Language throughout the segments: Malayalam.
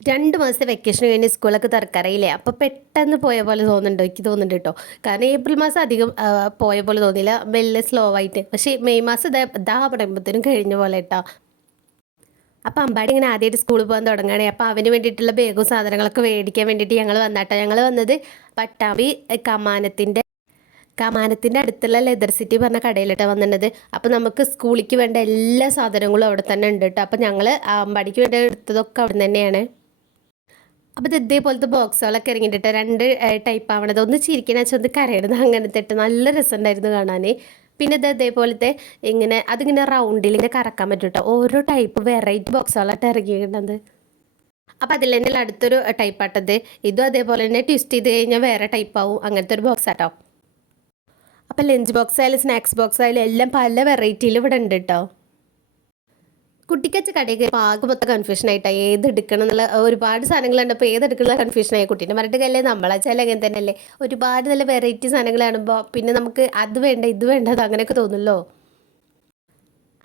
2 മാസത്തെ വെക്കേഷൻ കഴിഞ്ഞ് സ്കൂളൊക്കെ തുറക്കാറായില്ലേ? അപ്പോൾ പെട്ടെന്ന് പോയ പോലെ തോന്നുന്നുണ്ടോ? എനിക്ക് തോന്നുന്നുണ്ട് കേട്ടോ. കാരണം ഏപ്രിൽ മാസം അധികം പോയ പോലെ തോന്നിയില്ല. മെല്ലെ സ്ലോ ആയിട്ട്. പക്ഷേ മെയ് മാസം ഇതാ പറയുമ്പോഴത്തേനും കഴിഞ്ഞ പോലെ കേട്ടോ. അപ്പോൾ അമ്പാടി ഇങ്ങനെ ആദ്യമായിട്ട് സ്കൂളിൽ പോകാൻ തുടങ്ങുകയാണ്. അപ്പോൾ അവന് വേണ്ടിയിട്ടുള്ള ബാഗും സാധനങ്ങളൊക്കെ മേടിക്കാൻ വേണ്ടിയിട്ട് ഞങ്ങൾ വന്നാട്ടോ. ഞങ്ങൾ വന്നത് പട്ടാമ്പി കമാനത്തിൻ്റെ അടുത്തുള്ള ലെതർ സിറ്റി പറഞ്ഞ കടയിലിട്ടാണ് വന്നിട്ടുള്ളത്. അപ്പോൾ നമുക്ക് സ്കൂളിലേക്ക് വേണ്ട എല്ലാ സാധനങ്ങളും അവിടെ തന്നെ ഉണ്ട് കേട്ടോ. അപ്പോൾ ഞങ്ങൾ അമ്പാടിക്ക് വേണ്ടി എടുത്തതൊക്കെ അവിടെ നിന്ന് തന്നെയാണ്. അപ്പോൾ ഇത് ഇതേപോലത്തെ ബോക്സുകളൊക്കെ ഇറങ്ങിയിട്ട് 2 ടൈപ്പ് ആവണത്. ഒന്ന് ചിരിക്കണ വെച്ചാൽ ഒന്ന് കരയണത്, അങ്ങനത്തെ ഇട്ട് നല്ല രസമുണ്ടായിരുന്നു കാണാൻ. പിന്നെ ഇത് ഇതേപോലത്തെ ഇങ്ങനെ അതിങ്ങനെ റൗണ്ടിൽ ഇങ്ങനെ കറക്കാൻ പറ്റും കേട്ടോ. ഓരോ ടൈപ്പ് വെറൈറ്റി ബോക്സുകളായിട്ട് ഇറങ്ങിയിട്ടുണ്ട്. അപ്പോൾ അതിൽ തന്നെ അടുത്തൊരു ടൈപ്പ് ആട്ടത്. ഇതും അതേപോലെ തന്നെ ട്വിസ്റ്റ് ചെയ്ത് കഴിഞ്ഞാൽ വേറെ ടൈപ്പ് ആവും. അങ്ങനത്തെ ഒരു ബോക്സ് ആട്ടോ. അപ്പോൾ ലഞ്ച് ബോക്സ് ആയാലും സ്നാക്സ് ബോക്സ് ആയാലും എല്ലാം പല വെറൈറ്റിയിൽ ഇവിടെ ഉണ്ട് കേട്ടോ. കുട്ടിക്കച്ച കടയിൽ കയറിയപ്പോൾ ആകെ മൊത്തം കൺഫ്യൂഷനായിട്ടാണ് ഏത് എടുക്കണം എന്നുള്ള ഒരുപാട് സാധനങ്ങളുണ്ട്. അപ്പോൾ ഏതെടുക്കുന്ന കൺഫ്യൂഷനായി. കുട്ടീനെ പറഞ്ഞിട്ട് കല്ലേ നമ്മളാച്ചാൽ അങ്ങനെ തന്നെയല്ലേ. ഒരുപാട് നല്ല വെറൈറ്റി സാധനങ്ങൾ കാണുമ്പോൾ പിന്നെ നമുക്ക് അത് വേണ്ട ഇത് വേണ്ടത് അങ്ങനെയൊക്കെ തോന്നുമല്ലോ.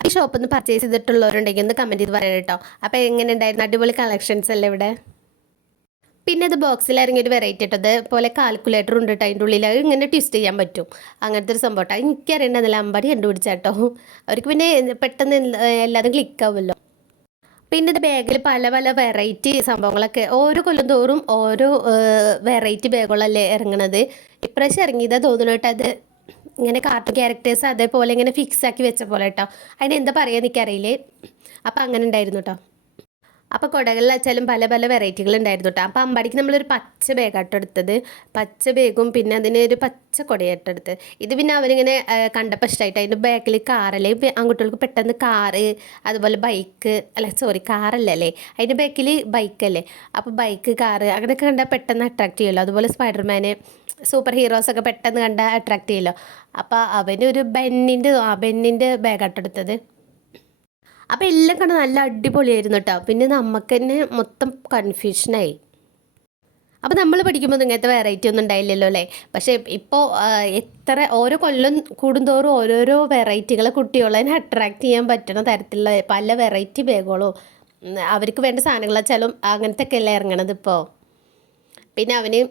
ഈ ഷോപ്പിൽ നിന്ന് പർച്ചേസ് ചെയ്തിട്ടുള്ളവരുണ്ടെങ്കിൽ ഒന്ന് കമൻറ്റ് ചെയ്ത് പറയണം കേട്ടോ. അപ്പോൾ എങ്ങനെ ഉണ്ടായിരുന്നു? അടിപൊളി കളക്ഷൻസ് അല്ലേ ഇവിടെ. പിന്നെ ഇത് ബോക്സിൽ ഇറങ്ങിയ ഒരു വെറൈറ്റി ഇട്ടത് പോലെ കാൽക്കുലേറ്റർ ഉണ്ട് കേട്ടോ. അതിൻ്റെ ഉള്ളിൽ അത് ഇങ്ങനെ ട്വിസ്റ്റ് ചെയ്യാൻ പറ്റും. അങ്ങനത്തെ ഒരു സംഭവം കേട്ടോ. എനിക്കറിയണ്ടതില്ല, അമ്പാടി കണ്ടുപിടിച്ചാട്ടോ. അവർക്ക് പിന്നെ പെട്ടെന്ന് എല്ലാതും ക്ലിക്കാവുമല്ലോ. പിന്നെ ഇത് ബാഗിൽ പല പല വെറൈറ്റി സംഭവങ്ങളൊക്കെ ഓരോ കൊല്ലം തോറും ഓരോ വെറൈറ്റി ബാഗുകളല്ലേ ഇറങ്ങണത്. ഇപ്രാവശ്യം ഇറങ്ങിയതാ തോന്നുന്നു കേട്ടോ. അത് ഇങ്ങനെ കാർട്ടൂൺ ക്യാരക്ടേഴ്സ് അതേപോലെ ഇങ്ങനെ ഫിക്സ് ആക്കി വെച്ച പോലെ കേട്ടോ. അതിന് എന്താ പറയുക എനിക്കറിയില്ലേ. അപ്പം അങ്ങനെ ഉണ്ടായിരുന്നു കേട്ടോ. അപ്പോൾ കുടകളിൽ വെച്ചാലും പല പല വെറൈറ്റികൾ ഉണ്ടായിരുന്നു കേട്ടോ. അപ്പോൾ അമ്പാടിക്ക് നമ്മളൊരു പച്ച ബാഗാട്ടോ എടുത്തത്. പച്ച ബാഗും പിന്നെ അതിന് ഒരു പച്ച കുടയാട്ടോ എടുത്തത്. ഇത് പിന്നെ അവരിങ്ങനെ കണ്ടപ്പോൾ ഇഷ്ടമായിട്ട് അതിൻ്റെ ബാക്കിൽ കാറല്ലേ, ആൺകുട്ടികൾക്ക് പെട്ടെന്ന് കാറ് അതുപോലെ ബൈക്ക് അല്ല സോറി കാറല്ലേ അതിൻ്റെ ബാക്കിൽ ബൈക്കല്ലേ. അപ്പോൾ ബൈക്ക് കാറ് അങ്ങനെയൊക്കെ കണ്ടാൽ പെട്ടെന്ന് അട്രാക്റ്റ് ചെയ്യുമല്ലോ. അതുപോലെ സ്പൈഡർമാന് സൂപ്പർ ഹീറോസൊക്കെ പെട്ടെന്ന് കണ്ടാൽ അട്രാക്റ്റ് ചെയ്യുമല്ലോ. അപ്പോൾ അവനൊരു ബെന്നിൻ്റെ ബാഗാട്ടോ എടുത്തത്. അപ്പോൾ എല്ലാം കണ്ട് നല്ല അടിപൊളിയായിരുന്നു കേട്ടോ. പിന്നെ നമുക്ക് തന്നെ മൊത്തം കൺഫ്യൂഷനായി. അപ്പോൾ നമ്മൾ പഠിക്കുമ്പോൾ ഇങ്ങനത്തെ വെറൈറ്റി ഒന്നും ഉണ്ടായില്ലല്ലോ അല്ലേ. പക്ഷേ ഇപ്പോൾ എത്ര ഓരോ കൊല്ലം കൂടുന്തോറും ഓരോരോ വെറൈറ്റികളെ കുട്ടികളെ അട്രാക്റ്റ് ചെയ്യാൻ പറ്റുന്ന തരത്തിലുള്ള പല വെറൈറ്റി ബാഗുകളോ അവർക്ക് വേണ്ട സാധനങ്ങൾ വെച്ചാലും അങ്ങനത്തെ ഒക്കെ അല്ലേ ഇറങ്ങണത് ഇപ്പോൾ. പിന്നെ അവന്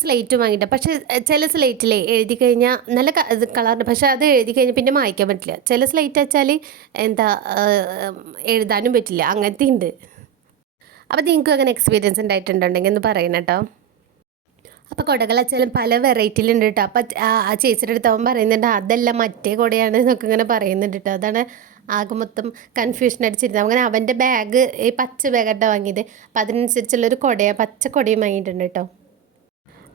സ്ലേറ്റ് വാങ്ങിയിട്ട്. പക്ഷേ ചില സ്ലേറ്റിലേ എഴുതി കഴിഞ്ഞാൽ നല്ല കളറുണ്ട്. പക്ഷേ അത് എഴുതി കഴിഞ്ഞാൽ പിന്നെ മായ്ക്കാൻ പറ്റില്ല. ചില സ്ലേറ്റ് വെച്ചാൽ എന്താ എഴുതാനും പറ്റില്ല, അങ്ങനത്തെ ഉണ്ട്. അപ്പോൾ നിങ്ങൾക്കും അങ്ങനെ എക്സ്പീരിയൻസ് ഉണ്ടായിട്ടുണ്ടെങ്കിൽ ഒന്ന് പറയണം കേട്ടോ. അപ്പോൾ കുടകൾ വെച്ചാലും പല വെറൈറ്റിയിലുണ്ട് കേട്ടോ. അപ്പോൾ ആ ചേച്ചിയുടെ അടുത്ത് അവൻ പറയുന്നുണ്ട് അതല്ല മറ്റേ കുടയാണ് എന്നൊക്കെ ഇങ്ങനെ പറയുന്നുണ്ട് കേട്ടോ. അതാണ് ആകെ മൊത്തം കൺഫ്യൂഷൻ അടിച്ചിരുന്നത്. അങ്ങനെ അവൻ്റെ ബാഗ് ഈ പച്ച ബാഗായിട്ടാണ് വാങ്ങിയത്. അപ്പോൾ അതിനനുസരിച്ചുള്ളൊരു പച്ച കുടയും വാങ്ങിയിട്ടുണ്ട് കേട്ടോ.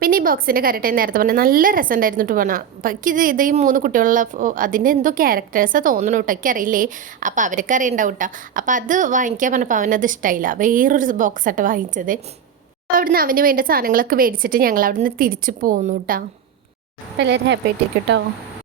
പിന്നെ ഈ ബോക്സിൻ്റെ കാര്യമായിട്ട് നേരത്തെ പറഞ്ഞാൽ നല്ല രസമുണ്ടായിരുന്നു കേട്ടോ. പറഞ്ഞാൽ അപ്പം ഇത് ഈ 3 കുട്ടികളുള്ള അതിൻ്റെ എന്തോ ക്യാരക്ടേഴ്സാണ് തോന്നുന്നു കേട്ടോ, എനിക്കറിയില്ലേ. അപ്പോൾ അവർക്ക് അറിയണ്ടാവും കേട്ടോ. അപ്പോൾ അത് വാങ്ങിക്കാൻ പറഞ്ഞപ്പോൾ അവനത് ഇഷ്ടമായില്ല. വേറൊരു ബോക്സായിട്ട് വാങ്ങിച്ചത്. അവിടുന്ന് അവന് വേണ്ട സാധനങ്ങളൊക്കെ മേടിച്ചിട്ട് ഞങ്ങൾ അവിടുന്ന് തിരിച്ചു പോന്നു കേട്ടോ. അപ്പോൾ എല്ലാവരും ഹാപ്പി ആയിട്ടിരിക്കും കേട്ടോ.